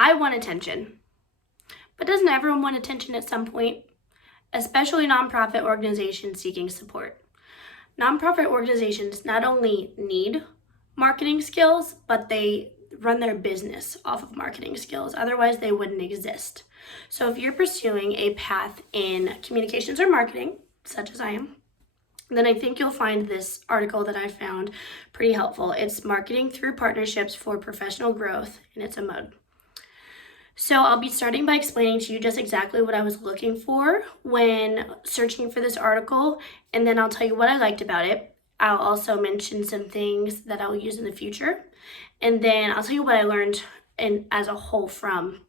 I want attention, but doesn't everyone want attention at some point? Especially nonprofit organizations seeking support. Nonprofit organizations not only need marketing skills, but they run their business off of marketing skills. Otherwise, they wouldn't exist. So if you're pursuing a path in communications or marketing, such as I am, then I think you'll find this article that I found pretty helpful. It's Marketing Through Partnerships for Professional Growth, and it's a mode. So I'll be starting by explaining to you just exactly what I was looking for when searching for this article, and then I'll tell you what I liked about it. I'll also mention some things that I'll use in the future, and then I'll tell you what I learned as a whole from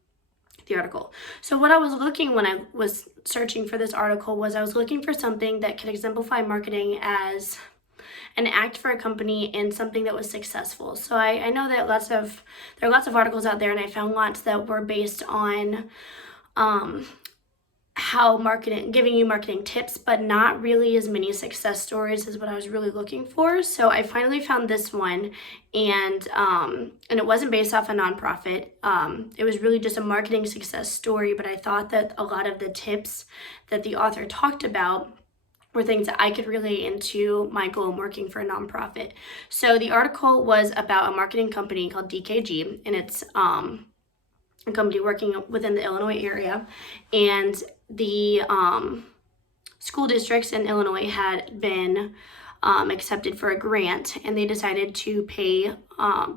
the article. So what I was looking when I was searching for this article was I was looking for something that could exemplify marketing as an act for a company and something that was successful. So I know that there are lots of articles out there, and I found lots that were based on how marketing, giving you marketing tips, but not really as many success stories as what I was really looking for. So I finally found this one, and it wasn't based off a nonprofit. It was really just a marketing success story, but I thought that a lot of the tips that the author talked about were things that I could relate into my goal in working for a nonprofit. So the article was about a marketing company called DKG, and it's a company working within the Illinois area, and the school districts in Illinois had been accepted for a grant, and they decided to pay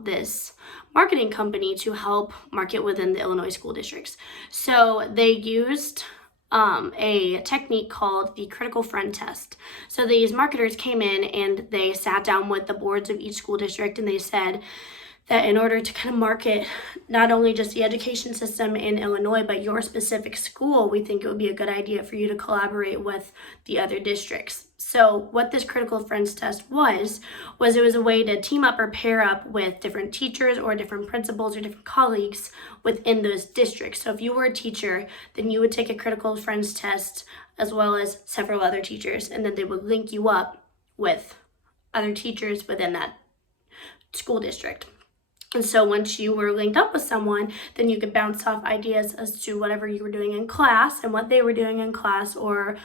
this marketing company to help market within the Illinois school districts. So they used a technique called the critical friend test. So these marketers came in and they sat down with the boards of each school district, and they said that in order to kind of market not only just the education system in Illinois, but your specific school, we think it would be a good idea for you to collaborate with the other districts. So what this critical friends test was it was a way to team up or pair up with different teachers or different principals or different colleagues within those districts. So if you were a teacher, then you would take a critical friends test as well as several other teachers, and then they would link you up with other teachers within that school district. And so once you were linked up with someone, then you could bounce off ideas as to whatever you were doing in class and what they were doing in class, or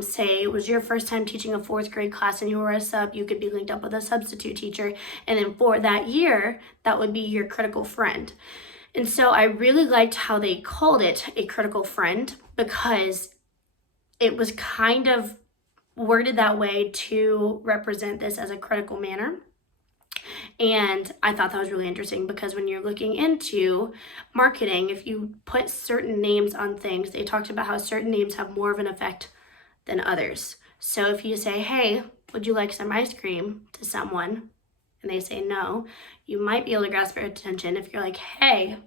say it was your first time teaching a 4th grade class and you were a sub, you could be linked up with a substitute teacher. And then for that year, that would be your critical friend. And so I really liked how they called it a critical friend, because it was kind of worded that way to represent this as a critical manner. And I thought that was really interesting, because when you're looking into marketing, if you put certain names on things, they talked about how certain names have more of an effect than others. So if you say, hey, would you like some ice cream to someone, and they say no, you might be able to grasp their attention. If you're like, hey,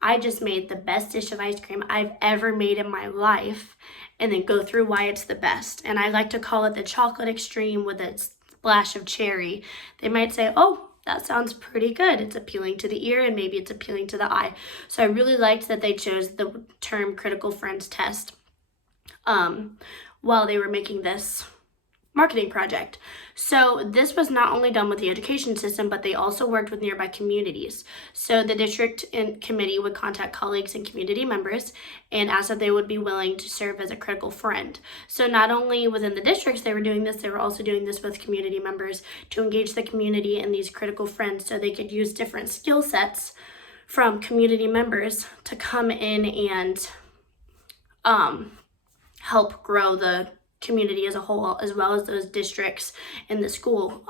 I just made the best dish of ice cream I've ever made in my life, and then go through why it's the best. And I like to call it the chocolate extreme with a splash of cherry. They might say, oh, that sounds pretty good. It's appealing to the ear, and maybe it's appealing to the eye. So I really liked that they chose the term critical friends test while they were making this marketing project. So this was not only done with the education system, but they also worked with nearby communities. So the district and committee would contact colleagues and community members and ask if they would be willing to serve as a critical friend. So not only within the districts they were doing this, they were also doing this with community members to engage the community in these critical friends, so they could use different skill sets from community members to come in and help grow the community as a whole, as well as those districts in the school,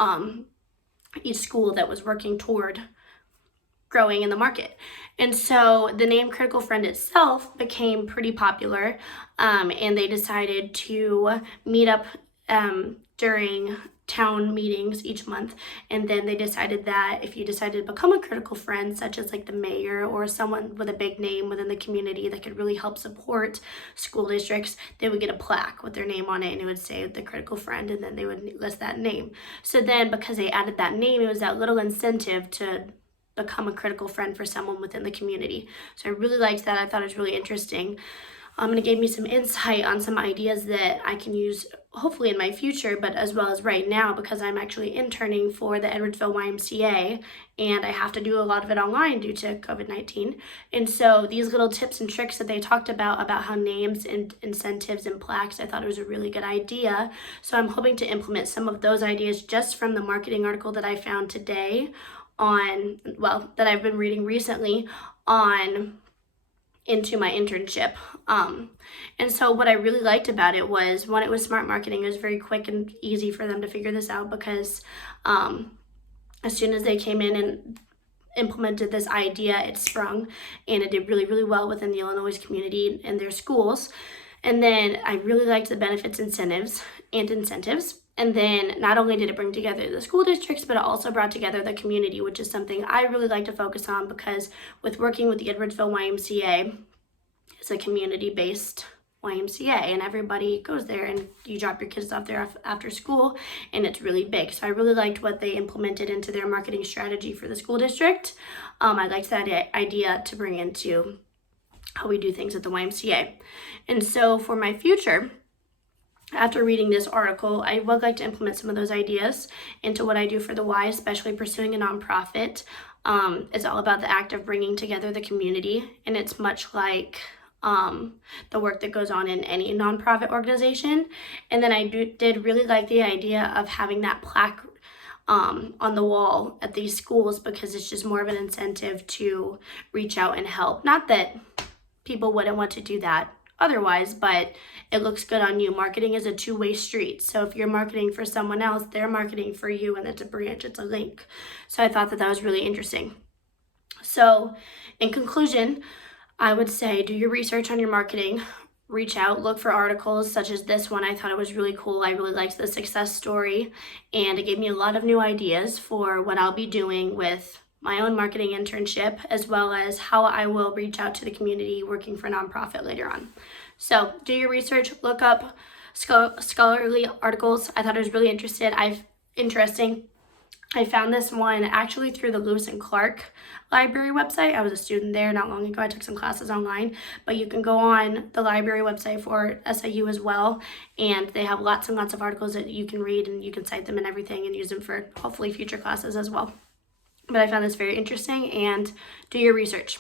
each school that was working toward growing in the market. And so the name Critical Friend itself became pretty popular, and they decided to meet up during town meetings each month. And then they decided that if you decided to become a critical friend, such as like the mayor or someone with a big name within the community that could really help support school districts, they would get a plaque with their name on it, and it would say the critical friend, and then they would list that name. So then because they added that name, it was that little incentive to become a critical friend for someone within the community. So I really liked that. I thought it was really interesting. And it gave me some insight on some ideas that I can use hopefully in my future, but as well as right now, because I'm actually interning for the Edwardsville YMCA, and I have to do a lot of it online due to COVID-19. And so these little tips and tricks that they talked about how names and incentives and plaques, I thought it was a really good idea. So I'm hoping to implement some of those ideas just from the marketing article that I found today that I've been reading recently into my internship. And so what I really liked about it was, one, it was smart marketing. It was very quick and easy for them to figure this out, because as soon as they came in and implemented this idea, it sprung, and it did really, really well within the Illinois community and their schools. And then I really liked the benefits, incentives. And then not only did it bring together the school districts, but it also brought together the community, which is something I really like to focus on, because with working with the Edwardsville YMCA, it's a community-based YMCA, and everybody goes there, and you drop your kids off there after school, and it's really big. So I really liked what they implemented into their marketing strategy for the school district. I liked that idea to bring into how we do things at the YMCA. And so for my future, after reading this article, I would like to implement some of those ideas into what I do for the Y, especially pursuing a nonprofit. It's all about the act of bringing together the community, and it's much like the work that goes on in any nonprofit organization. And then I did really like the idea of having that plaque on the wall at these schools, because it's just more of an incentive to reach out and help. Not that people wouldn't want to do that otherwise, but it looks good on you. Marketing is a two-way street. So if you're marketing for someone else, they're marketing for you, and it's a branch, it's a link. So I thought that was really interesting. So in conclusion, I would say do your research on your marketing, reach out, look for articles such as this one. I thought it was really cool. I really liked the success story, and it gave me a lot of new ideas for what I'll be doing with my own marketing internship, as well as how I will reach out to the community working for a nonprofit later on. So do your research, look up scholarly articles. I thought it was really interesting. I found this one actually through the Lewis and Clark library website. I was a student there not long ago. I took some classes online, but you can go on the library website for SIU as well, and they have lots and lots of articles that you can read, and you can cite them and everything and use them for hopefully future classes as well. But I found this very interesting, and do your research.